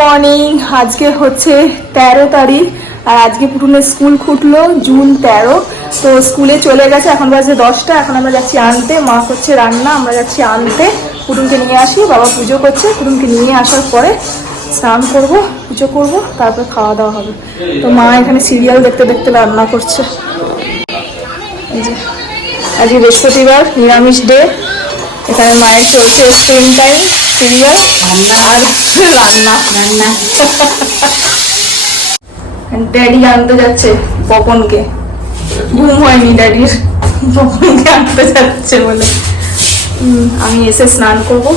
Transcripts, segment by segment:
Morning. আজকে হচ্ছে 13 তারিখ আর আজকে পুটুনের স্কুল খুললো জুন 13। তো স্কুলে চলে গেছে, এখন বাজে 10টা। এখন আমরা যাচ্ছি আনতে, মা করছে রান্না, আমরা যাচ্ছি আনতে। পুটুনকে নিয়ে আসি, বাবা পুজো করছে। পুটুনকে নিয়ে আসার পরে স্নান করব, পুজো করব, তারপর খাওয়া দাওয়া হবে। তো মা এখানে সিরিয়াল দেখতে দেখতে রান্না করছে। এই যে আজকে বৃহস্পতিবার, নিরামিষ ডে। এখানে মায়ের চলছে স্ক্রিন টাইম, সিরিয়াল আর রান্না রান্না। ড্যাডি আনতে যাচ্ছে পপনকে, ঘুম হয়নি ড্যাডির, পপনকে আনতে যাচ্ছে বলে। আমি এসে স্নান করবো।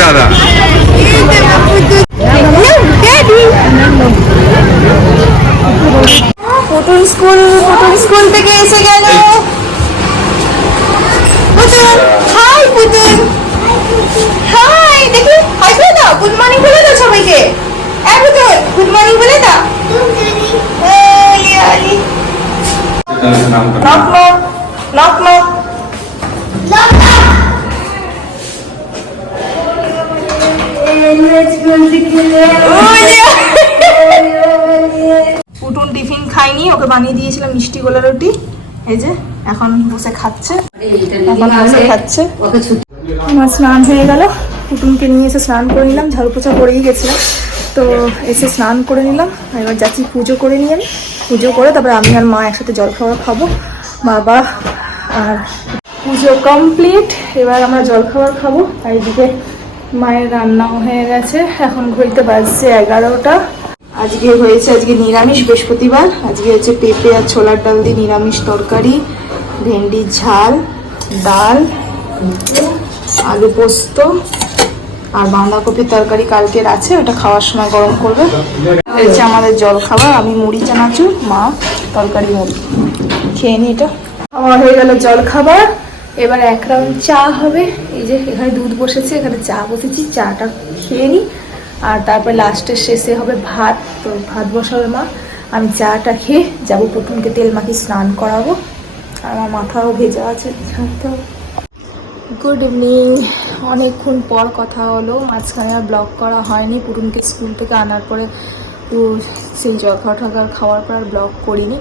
দাদা পুতুল স্কুল থেকে এসে গেল। পুতুল হাই, পুতুল হাই, দেখি হাই বলে দাও, গুড মর্নিং বলে দাও সবাইকে। পুতুল গুড মর্নিং বলে দাও। পুটুন টিফিন খাইনি, ওকে বানিয়ে দিয়েছিলাম মিষ্টি গোলা রুটি। এই যে এখন বসে খাচ্ছে, আমার স্নান হয়ে গেল। পুটুনকে নিয়ে এসে স্নান করে নিলাম, ঝাড়ু পোছা করেই গেছিলাম, তো এসে স্নান করে নিলাম। এবার যাচ্ছি পুজো করে নিয়ে, পুজো করে তারপরে আমি আর মা একসাথে জলখাবার খাবো। বাবা আর পুজো কমপ্লিট, এবার আমরা জলখাবার খাবো। আর এদিকে মায়ের রান্নাও হয়ে গেছে, এখন ঘড়িতে বাজছে 11টা। আজকে নিরামিষ, বৃহস্পতিবার। আজকে হচ্ছে পেঁপে আর ছোলার ডাল দিয়ে নিরামিষ তরকারি, ভেন্ডির ঝাল, ডাল, আলু পোস্ত আর বাঁধাকপির তরকারি কালকের আছে, ওটা খাওয়ার সময় গরম করবে। হচ্ছে আমাদের জল খাবার, আমি মুড়ি চানাচুর, মা তরকারি মুড়ি খেয়ে নি। এটা খাওয়া হয়ে গেল জল খাবার। এবার 1 রাউন্ড চা হবে। এই যে এখানে দুধ বসেছে, এখানে চা বসেছি, চাটা খেয়ে নিই। আর তারপর লাস্টের শেষে হবে ভাত, তো ভাত বসাবে মা। আমি চাটা খেয়ে যাবো পুটুনকে তেল মাখিয়ে স্নান করাবো, আর আমার মাথাও ভেজা আছে, ছাড়তে হবে। Good evening. অনেকক্ষণ পর কথা হলো, মাঝখানে আর ব্লগ করা হয়নি। পুটুনকে স্কুল থেকে আনার পরে সেই জলখাবার খাওয়ার পর আর ব্লগ করিনি।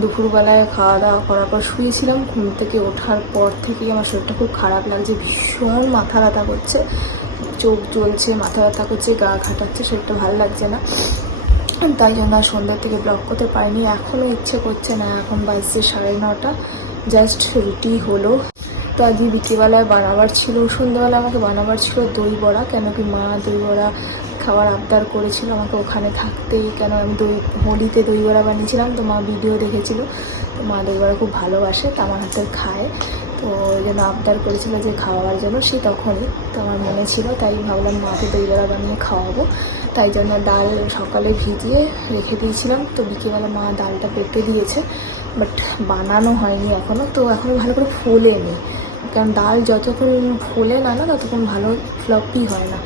দুপুরবেলায় খাওয়া দাওয়া করার পর শুয়েছিলাম। ঘুম থেকে ওঠার পর থেকেই আমার শরীরটা খুব খারাপ লাগছে, ভীষণ মাথা ব্যথা করছে, চোখ জ্বলছে, মাথা ব্যথা করছে, গা ঘাটাচ্ছে, শরীরটা ভালো লাগছে না। তাই জন্য আর সন্ধ্যার থেকে ব্লগ করতে পারিনি। এখনও ইচ্ছে করছে না। এখন বাজছে 9:30, জাস্ট রুটি হলো। তো আজকে বিকেলবেলায় বানাবার ছিল, সন্ধ্যাবেলা আমাকে বানাবার ছিল দই বড়া, কেন কি মা দই বড়া খাবার আবদার করেছিল আমাকে ওখানে থাকতেই। কেন আমি হোলিতে দই বড়া বানিয়েছিলাম, তো মা ভিডিও দেখেছিল, তো মা দই বড়া খুব ভালোবাসে, তো আমার হাতে খায়, তো ওই জন্য আবদার করেছিল যে খাওয়ার জন্য, সেই তখনই তো আমার মনে ছিল, তাই ভাবলাম মাকে দই বড়া বানিয়ে খাওয়াবো। তাই জন্য ডাল সকালে ভিজিয়ে রেখে দিয়েছিলাম, তো বিকেলবেলা মা ডালটা পেতে দিয়েছে, বাট বানানো হয়নি এখনও, তো এখনও ভালো করে ফোলেনি। কারণ ডাল যতক্ষণ ফোলে না ততক্ষণ ভালো ফ্লপি হয় না।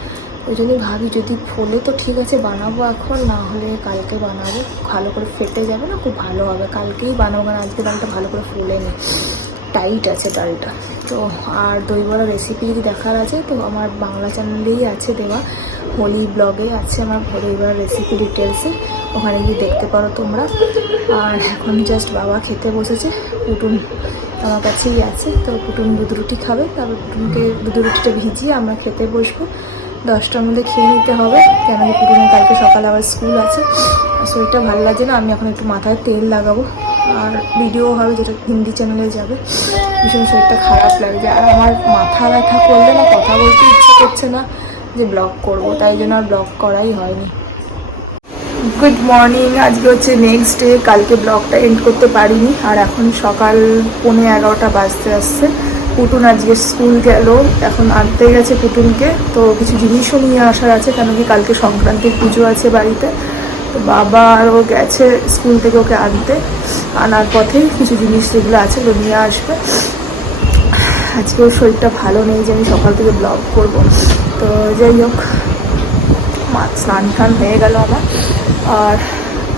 ওই জন্যই ভাবি যদি ফোলে তো ঠিক আছে বানাবো এখন, না হলে কালকে বানাবো, ভালো করে ফেটে যাবে না, খুব ভালো হবে। কালকেই বানাবো, কারণ আজকে ডালটা ভালো করে ফোলেনি, টাইট আছে ডালটা। তো আর দই বড়া রেসিপি যদি দেখার আছে তো আমার বাংলা চ্যানেলেই আছে দেওয়া, হোলি ব্লগে আছে আমার দই বড়ার রেসিপি ডিটেলসে, ওখানে গিয়ে দেখতে পারো তোমরা। আর এখন জাস্ট বাবা খেতে বসেছে, পুটুন আমার কাছেই আছে, তো পুটুন দুধ রুটি খাবে, তারপর পুটুনকে দুধ রুটিটা ভিজিয়ে আমরা খেতে বসবো। 10টার মধ্যে খেয়ে নিতে হবে, কেন কি পুটুনের কালকে সকালে আবার স্কুল আছে। শরীরটা ভালো লাগছে না, আমি এখন একটু মাথায় তেল লাগাবো, আর ভিডিও হবে যেটা হিন্দি চ্যানেলে যাবে। ভীষণ শরীরটা খারাপ লাগছে, আর আমার মাথা ব্যথা করলে না কথা বলতে ইচ্ছে করছে না যে ব্লগ করব, তাই জন্য আর ব্লগ করাই হয়নি। Good morning. আজকে হচ্ছে নেক্সট ডে, কালকে ব্লগটা এন্ড করতে পারিনি, আর এখন সকাল 11:15 বাজতে আসছে। পুটুন আজকে স্কুল গেল, এখন আনতে গেছে পুটুনকে। তো কিছু জিনিসও নিয়ে আসার আছে, কেন কি কালকে সংক্রান্তির পুজো আছে বাড়িতে। তো বাবা আরও গেছে স্কুল থেকে ওকে আনতে, আনার পথে কিছু জিনিস যেগুলো আছে ওগুলো নিয়ে আসবে। আজকে ওর শরীরটা ভালো নেই যে আমি সকাল থেকে ব্লগ করব। তো যাই হোক, স্নান টান হয়ে গেল আমার। আর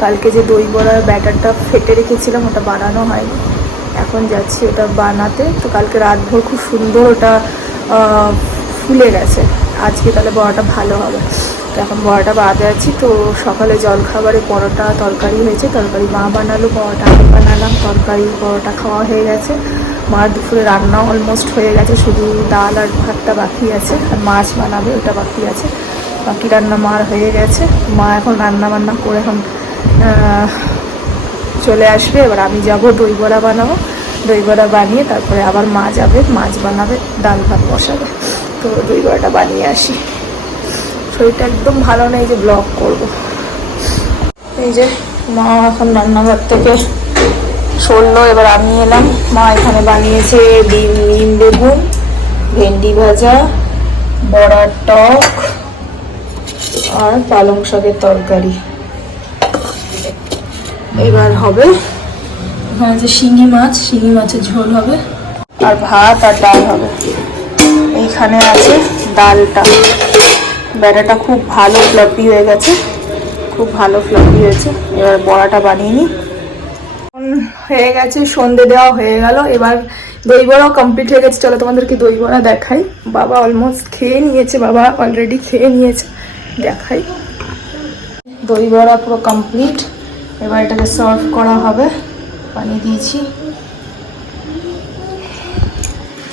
কালকে যে দই বড়ার ব্যাটারটা ফেটে রেখেছিলাম ওটা বানানো হয়নি, এখন যাচ্ছি ওটা বানাতে। তো কালকে রাতভর খুব সুন্দর ওটা ফুলে গেছে, আজকে তাহলে বড়াটা ভালো হবে। তো এখন বড়াটা বানাতে যাচ্ছি। তো সকালে জলখাবারে পরোটা তরকারি হয়েছে, তরকারি মা বানালো, পরোটা আমি বানালাম, তরকারি পরোটা খাওয়া হয়ে গেছে। মার দুপুরে রান্নাও অলমোস্ট হয়ে গেছে, শুধু ডাল আর ভাতটা বাকি আছে, আর মাছ বানাবে ওটা বাকি আছে। বাকি রান্না মার হয়ে গেছে। মা এখন রান্না বান্না করে এখন চলে আসবে। এবার আমি যাব দই বড়া বানাবো, দই বড়া বানিয়ে তারপরে আবার মা যাবে, মাছ বানাবে, ডাল ভাত বসাবে। তো দই বড়াটা বানিয়ে আসি। শরীরটা একদম ভালো নেই যে ব্লগ করব। এই যে মা এখন রান্নাঘর থেকে সরলো, এবার আমি এলাম। মা এখানে বানিয়েছে ডিম, নিম বেগুন, ভেন্ডি ভাজা, বড়ার টক আর পালং শাকের তরকারি। এবার হবে এখানে যে শিঙি মাছের ঝোল হবে, আর ভাত আর ডাল হবে। এইখানে আছে ডালটা, ব্যাটাটা খুব ভালো ফ্লাফি হয়ে গেছে, খুব ভালো ফ্লাফি হয়েছে। এবার বড়াটা বানিয়ে নিই। হয়ে গেছে, সন্ধে দেওয়া হয়ে গেল। এবার দই বড়াও কমপ্লিট হয়ে গেছে। চলো তোমাদেরকে দই বড়া দেখাই। বাবা অলমোস্ট খেয়ে নিয়েছে, বাবা অলরেডি খেয়ে নিয়েছে, দেখাই। দই বড়া পুরো কমপ্লিট। এবার এটাকে সার্ভ করা হবে। বানিয়ে দিয়েছি,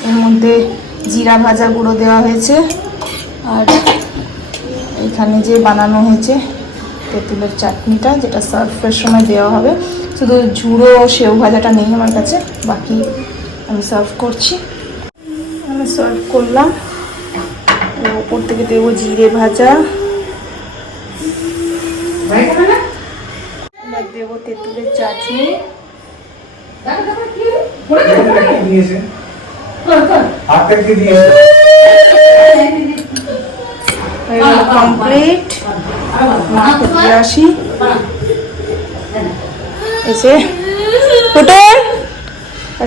এর মধ্যে জিরা ভাজা গুঁড়ো দেওয়া হয়েছে, আর এখানে যে বানানো হয়েছে তেঁতুলের চাটনিটা, যেটা সার্ভের সময় দেওয়া হবে। শুধু ঝুড়ো সেও ভাজাটা নেই আমার কাছে, বাকি আমি সার্ভ করছি। আমি সার্ভ করলাম। ওপর থেকে দেবো জিরে ভাজা, এবার দেবো তেঁতুলের চাটনি, কমপ্লিট। আসি এসে পুটুন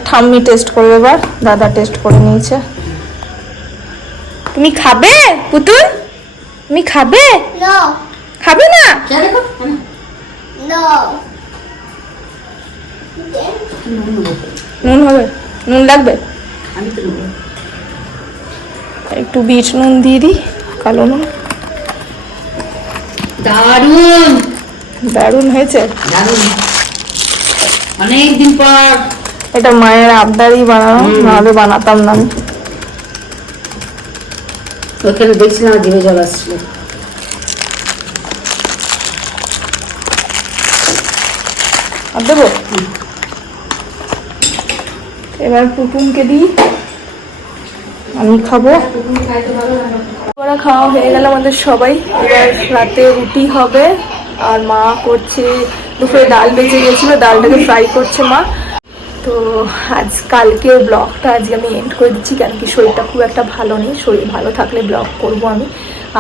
ঠাম্মি টেস্ট করবে, এবার দাদা টেস্ট করে নিয়েছে। তুমি খাবে পুতুল? তুমি খাবে? খাবে না? নুন হবে? নুন লাগবে? একটু বিট নুন দিয়ে দিই, কালো নুন। দারুন দারুণ হয়েছে, অনেকদিন পর। এটা মায়ের আবদারই বানানো, নাহলে বানাতাম না আমি। ওখানে দেখছিলাম জিভে জল আসছিল। আর দেবো? এবার পুটুনকে দিই, আমি খাবো। ওরা খাওয়া হয়ে গেল আমাদের সবাই। এবার রাতে রুটি হবে, আর মা করছে, দুপুরে ডাল বেঁচে গেছিল, ডালটাকে ফ্রাই করছে মা। তো কালকের ব্লগটা আজকে আমি এন্ড করে দিচ্ছি, কেন কি শরীরটা খুব একটা ভালো নেই। শরীর ভালো থাকলে ব্লগ করব আমি।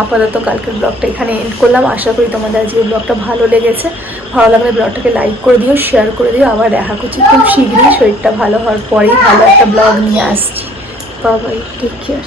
আপাতত কালকের ব্লগটা এখানে এন্ড করলাম। আশা করি তোমাদের আজকে ব্লগটা ভালো লেগেছে। ভালো লাগলে ব্লগটাকে লাইক করে দিও, শেয়ার করে দিও। আবার দেখা করছি খুব শীঘ্রই, শরীরটা ভালো হওয়ার পরেই ভালো একটা ব্লগ নিয়ে আসছি। Bye bye, take care.